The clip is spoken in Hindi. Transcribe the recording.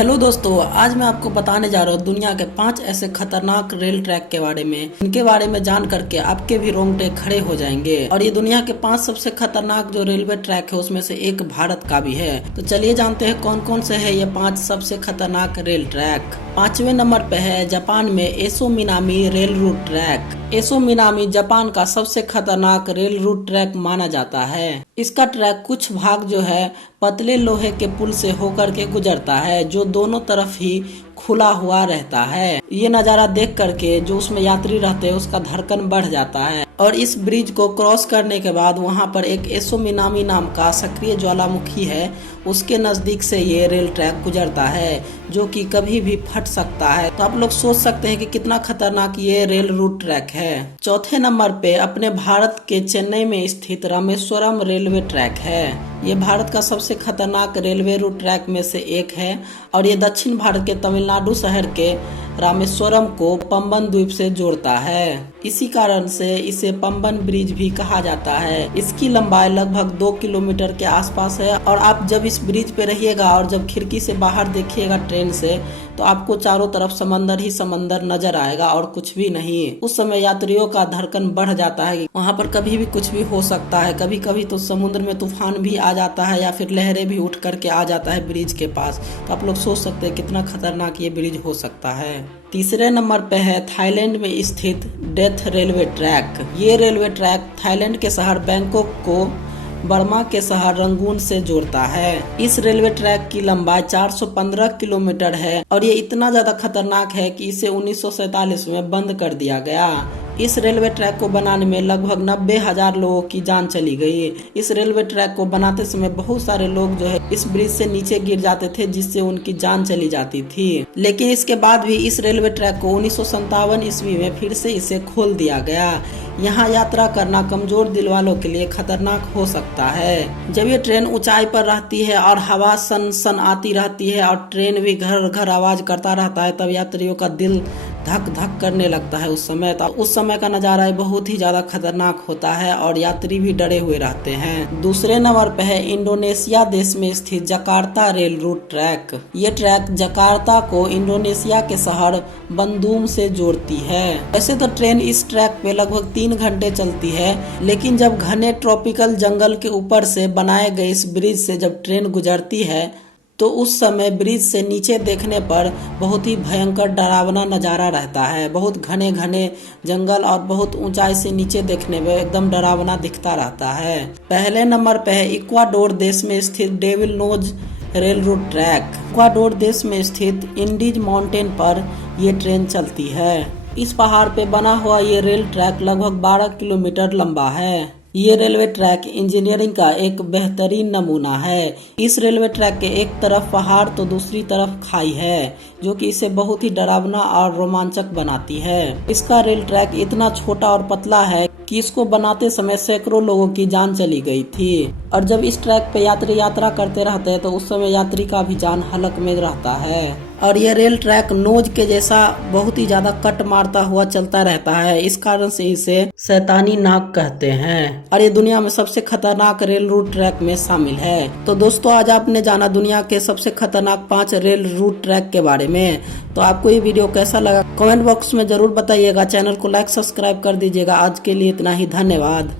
हेलो दोस्तों, आज मैं आपको बताने जा रहा हूँ दुनिया के 5 ऐसे खतरनाक रेल ट्रैक के बारे में। इनके बारे में जान करके आपके भी रोंगटे खड़े हो जाएंगे। और ये दुनिया के 5 सबसे खतरनाक जो रेलवे ट्रैक है उसमें से एक भारत का भी है। तो चलिए जानते हैं कौन कौन से है ये 5 सबसे खतरनाक रेल ट्रैक। 5वें नंबर पे है जापान में एसो मिनामी रेल रूट ट्रैक। एसो मिनामी जापान का सबसे खतरनाक रेल रूट ट्रैक माना जाता है। इसका ट्रैक कुछ भाग जो है पतले लोहे के पुल से होकर के गुजरता है, जो दोनों तरफ ही खुला हुआ रहता है। ये नज़ारा देख करके जो उसमें यात्री रहते हैं उसका धड़कन बढ़ जाता है। और इस ब्रिज को क्रॉस करने के बाद वहाँ पर एक एसो मिनामी नाम का सक्रिय ज्वालामुखी है, उसके नज़दीक से ये रेल ट्रैक गुजरता है जो कि कभी भी फट सकता है। तो आप लोग सोच सकते हैं कि कितना खतरनाक ये रेल रूट ट्रैक है। चौथे नंबर पे अपने भारत के चेन्नई में स्थित रामेश्वरम रेलवे ट्रैक है। ये भारत का सबसे खतरनाक रेलवे रूट ट्रैक में से एक है और ये दक्षिण भारत के तमिलनाडु शहर के रामेश्वरम को पंबन द्वीप से जोड़ता है। इसी कारण से इसे पंबन ब्रिज भी कहा जाता है। इसकी लंबाई लगभग 2 किलोमीटर के आसपास है और आप जब इस ब्रिज पे रहिएगा और जब खिड़की से बाहर देखिएगा ट्रेन से, तो आपको चारों तरफ समंदर ही समंदर नजर आएगा और कुछ भी नहीं। उस समय यात्रियों का धड़कन बढ़ जाता है। वहाँ पर कभी भी कुछ भी हो सकता है। कभी कभी तो समुद्र में तूफान भी आ जाता है या फिर लहरें भी उठ करके आ जाता है ब्रिज के पास। तो आप लोग सोच सकते हैं कितना खतरनाक ये ब्रिज हो सकता है। तीसरे नंबर पे है थाईलैंड में स्थित डेथ रेलवे ट्रैक। ये रेलवे ट्रैक थाईलैंड के शहर बैंकॉक को बर्मा के शहर रंगून से जोड़ता है। इस रेलवे ट्रैक की लंबाई 415 किलोमीटर है और ये इतना ज्यादा खतरनाक है कि इसे 1947 में बंद कर दिया गया। इस रेलवे ट्रैक को बनाने में लगभग 90,000 लोगों की जान चली गई। इस रेलवे ट्रैक को बनाते समय बहुत सारे लोग जो है इस ब्रिज से नीचे गिर जाते थे, जिससे उनकी जान चली जाती थी। लेकिन इसके बाद भी इस रेलवे ट्रैक को 1957 ईस्वी में फिर से इसे खोल दिया गया। यहाँ यात्रा करना कमजोर दिल वालों के लिए खतरनाक हो सकता है। जब ये ट्रेन ऊंचाई पर रहती है और हवा सन सन आती रहती है और ट्रेन भी घर घर आवाज करता रहता है, तब यात्रियों का दिल धक धक करने लगता है। उस समय का नज़ारा बहुत ही ज़्यादा खतरनाक होता है और यात्री भी डरे हुए रहते हैं। दूसरे नंबर पे है इंडोनेशिया देश में स्थित जकार्ता रेल रूट ट्रैक। ये ट्रैक जकार्ता को इंडोनेशिया के शहर बंदूम से जोड़ती है। वैसे तो ट्रेन इस ट्रैक पे लगभग 3 घंटे चलती है, लेकिन जब घने ट्रॉपिकल जंगल के ऊपर से बनाए गए इस ब्रिज से जब ट्रेन गुजरती है तो उस समय ब्रिज से नीचे देखने पर बहुत ही भयंकर डरावना नज़ारा रहता है। बहुत घने घने जंगल और बहुत ऊंचाई से नीचे देखने में एकदम डरावना दिखता रहता है। पहले नंबर पे है इक्वाडोर देश में स्थित devil nose rail route track. Ecuador देश में स्थित इंडीज माउंटेन पर ये ट्रेन चलती है। इस पहाड़ पे बना हुआ ये रेल ट्रैक लगभग 12 किलोमीटर लंबा है। ये रेलवे ट्रैक इंजीनियरिंग का एक बेहतरीन नमूना है। इस रेलवे ट्रैक के एक तरफ पहाड़ तो दूसरी तरफ खाई है, जो कि इसे बहुत ही डरावना और रोमांचक बनाती है। इसका रेल ट्रैक इतना छोटा और पतला है कि इसको बनाते समय सैकड़ों लोगों की जान चली गई थी। और जब इस ट्रैक पे यात्री यात्रा करते रहते हैं तो उस समय यात्री का भी जान हलक में रहता है। और ये रेल ट्रैक नोज के जैसा बहुत ही ज्यादा कट मारता हुआ चलता रहता है। इस कारण से इसे शैतानी नाक कहते हैं और ये दुनिया में सबसे खतरनाक रेल रूट ट्रैक में शामिल है। तो दोस्तों, आज आपने जाना दुनिया के सबसे खतरनाक 5 रेल रूट ट्रैक के बारे में। तो आपको ये वीडियो कैसा लगा कमेंट बॉक्स में जरूर बताइएगा। चैनल को लाइक सब्सक्राइब कर दीजिएगा। आज के लिए इतना ही, धन्यवाद।